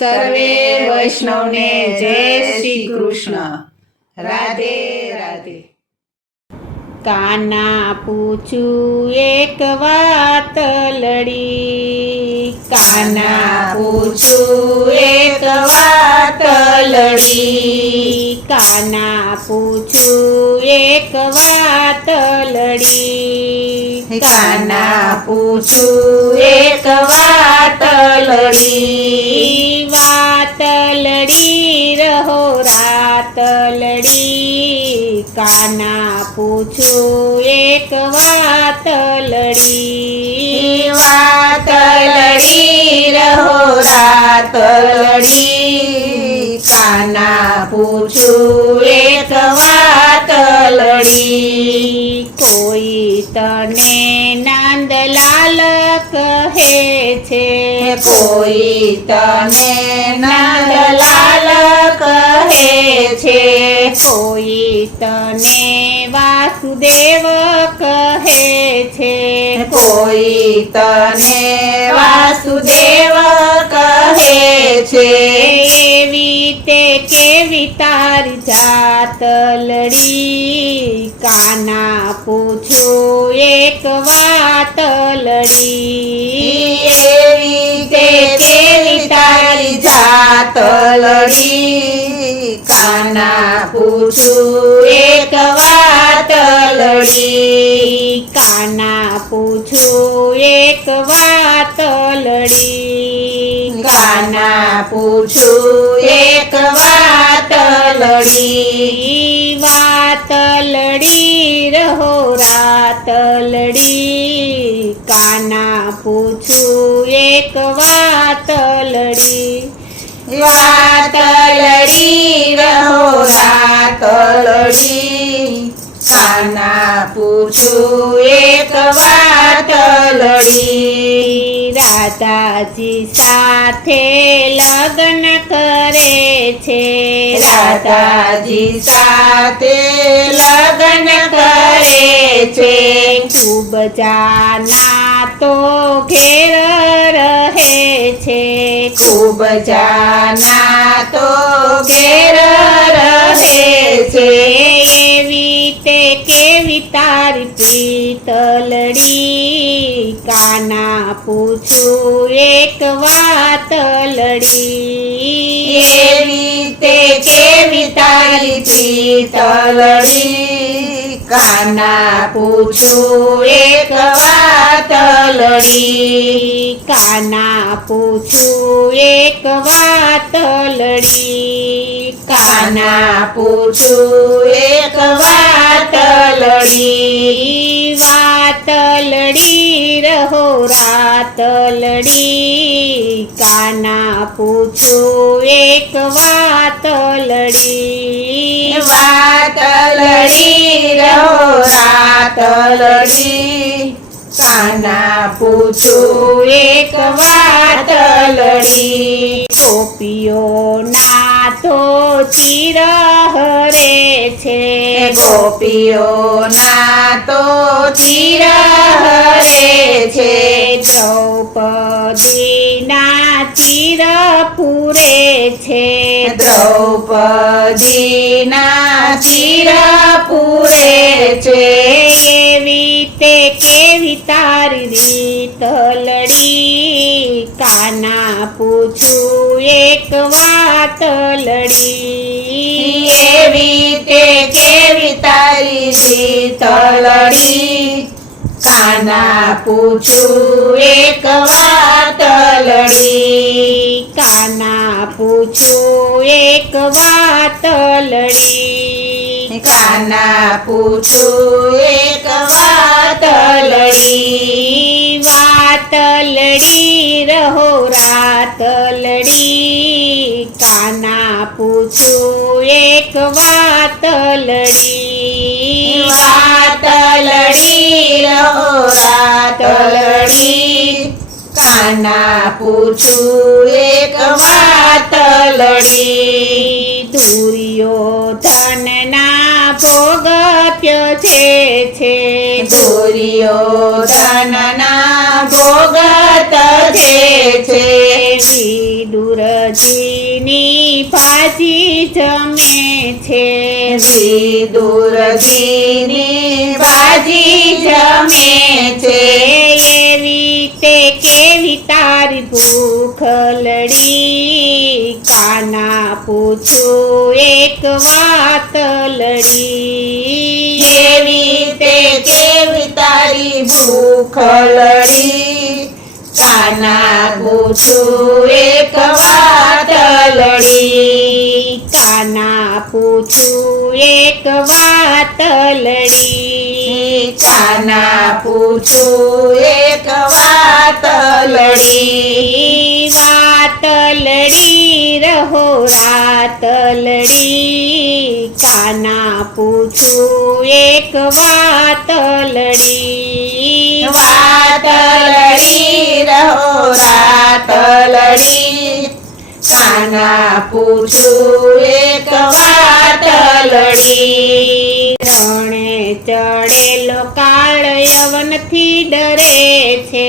સર્વે વૈષ્ણવને જય શ્રી કૃષ્ણ. રાધે રાધે. કાના પૂછું એક વાત લડી, કાના પૂછું એક વાત લડી, કાના પૂછું એક વાત લડી, કાના પૂછું એક વાત લડી, વાત લડી રહો રાત લડી, કાના પૂછું એક વાત લડી, વાત લડી રહો રાત લડી, કાના પૂછું એક વાત લડી. કોઈ તને નંદલાલ કહે છે, કોઈ તને નંદલાલ કહે છે, કોઈ તને વાસુદેવ કહે છે, કોઈ તને વાસુદેવ કહે છે. એવી તે કેવી તારી જાત લડી, કાના પૂછું એક વાત લડી, એવી તે કેવી તારી જાત લડી, કાના પૂછું એક વાત લડી, કાના પૂછું એક વાત લડી, કાના પૂછું એક વાત લડી, વાત લડી રહો રાત લડી, કાના પૂછું એક વાત લડી, વાત લડી રહો રાત લડી, કાના પૂછું એક વાત લડી. રાધાજી સાથે લગ્ન કરે છે, રાધાજી સાથે લગ્ન કરે છે, ખૂબ જાના તો ઘેર રહે છે, ખૂબ જાના તો ઘેર રહે છે. એવી તે કેવી તારી પ્રીત લડી, કાના પૂછું એક વાત લડી, એવી તે કેવી તારી પ્રીત લડી, કાના પૂછું એક વાત લડી, કાના પૂછું એક વાત લડી, કાના પૂછું એક વાત લડી, વાત લડી રહો રાત લડી, કાના પૂછું એક વાત લડી, વાત લડી રહો રાત લડી, કાના પૂછું એક વાત લડી. ગોપીઓના તો ચિર હરે છે, ગોપીઓના તો ચિર હરે છે, દ્રૌપદીના ચિર પૂરે છે, દ્રૌપદીના ચિર પૂરે છે. એવી તે કેવી તારી રીત લડી, કાના પૂછું એક વાત લડી, એવી તે કેવી તારી રીત લડી, કાના પૂછું એક વાત લડી, કાના પૂછું એક વાત લડી, કાના પૂછું એક વાત લડી, વાત લડી રહો રાત લડી, કાના પૂછું એક વાત લડી, વાત લડી રહો રાત લડી, કાના પૂછું એક વાત લડી. દુર્યોધનના ભોગત્ય છે, દુર્યોધનના ભોગત છે, વિદુરજી જમે છે. સિંદૂર ઘીની ભાજી જમે છે. એવી તે કેવી તારી ભૂખલડી, કાના પૂછું એક વાત લડી. એવી તે કેવી તારી ભૂખલડી, કાના પૂછું એક વાત લડી. કાના પૂછું એક વાત લડી. કાના પૂછું એક વાત લડી. વાત લડી રહો રાત લડી, કાના પૂછું એક વાત લડી. વાત લડી રહો રાત લડી, કાના પૂછું એક વાત લડી. રણે ચડેલો કાળ યવનથી ડરે છે.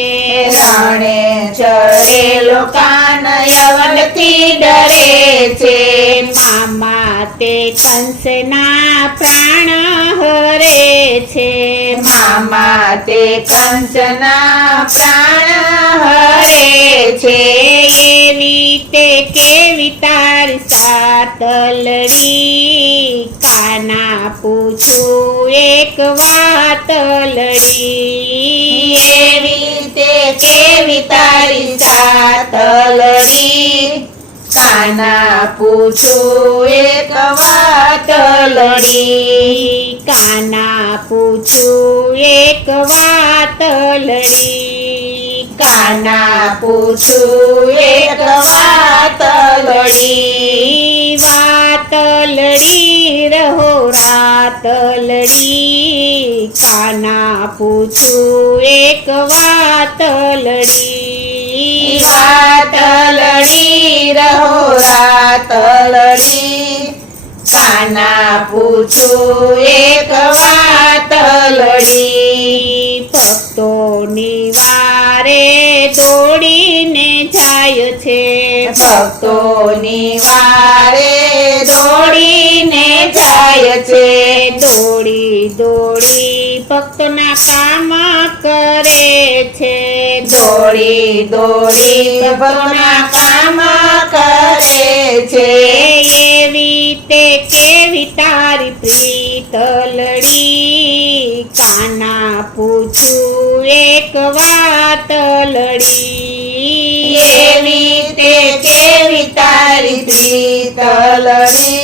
રણે ચડેલો કાન યવનથી ડરે છે. મામા તે કંસના પ્રાણ હરે છે. મામા તે કંસના પ્રાણ હરે છે. એવી તે કેવી તારી સાતલડી, કાના પૂછું એક વાત લડી. એવી તે કેવી તારી સાતલડી, કાના પૂછું એક વાત લડી. કાના પૂછું એક વાત લડી. કાના પૂછું એક વાત લડી. વાત લડી રહો રાત લડી, કાના પૂછું એક વાત લડી. વાત લડી રહો રાત લડી, કાના પૂછું એક વાત લડી. ભક્તોની વારે દોડીને જાય છે. ભક્તોની વારે દોડીને જાય છે. દોડી દોડી ભક્તોના કામ કરે છે. દોડી દોડી ભક્તોના કામ કરે છે. એવી તે કેવી તારી પ્રીતલડી, કાના પૂછું એક વાત લડી. એવી તે કેવી તારી પ્રીતલડી,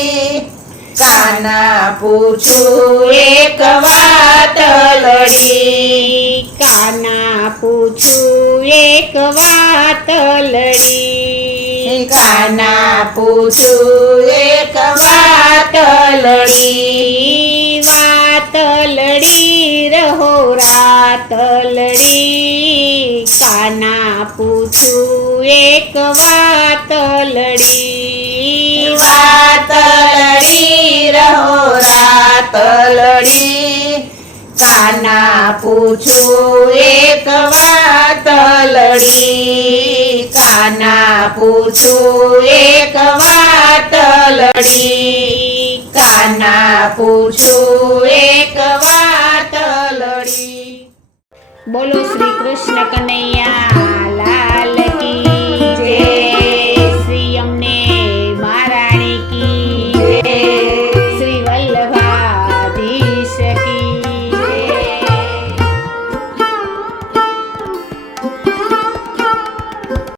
કાના પૂછું એક વાત લડી. કાના પૂછું એક વાત લડી. કાના પૂછું એક વાત લડી. વાત લડી રહો રાત લડી, કાના પૂછું એક વાત લડી. વાત લડી રહો રાત લડી, કાના પૂછું એક વાત લડી. કાના પૂછું એક વાત લડી. કાના પૂછું એક વાત લડી. બોલો શ્રી કૃષ્ણ કનૈયા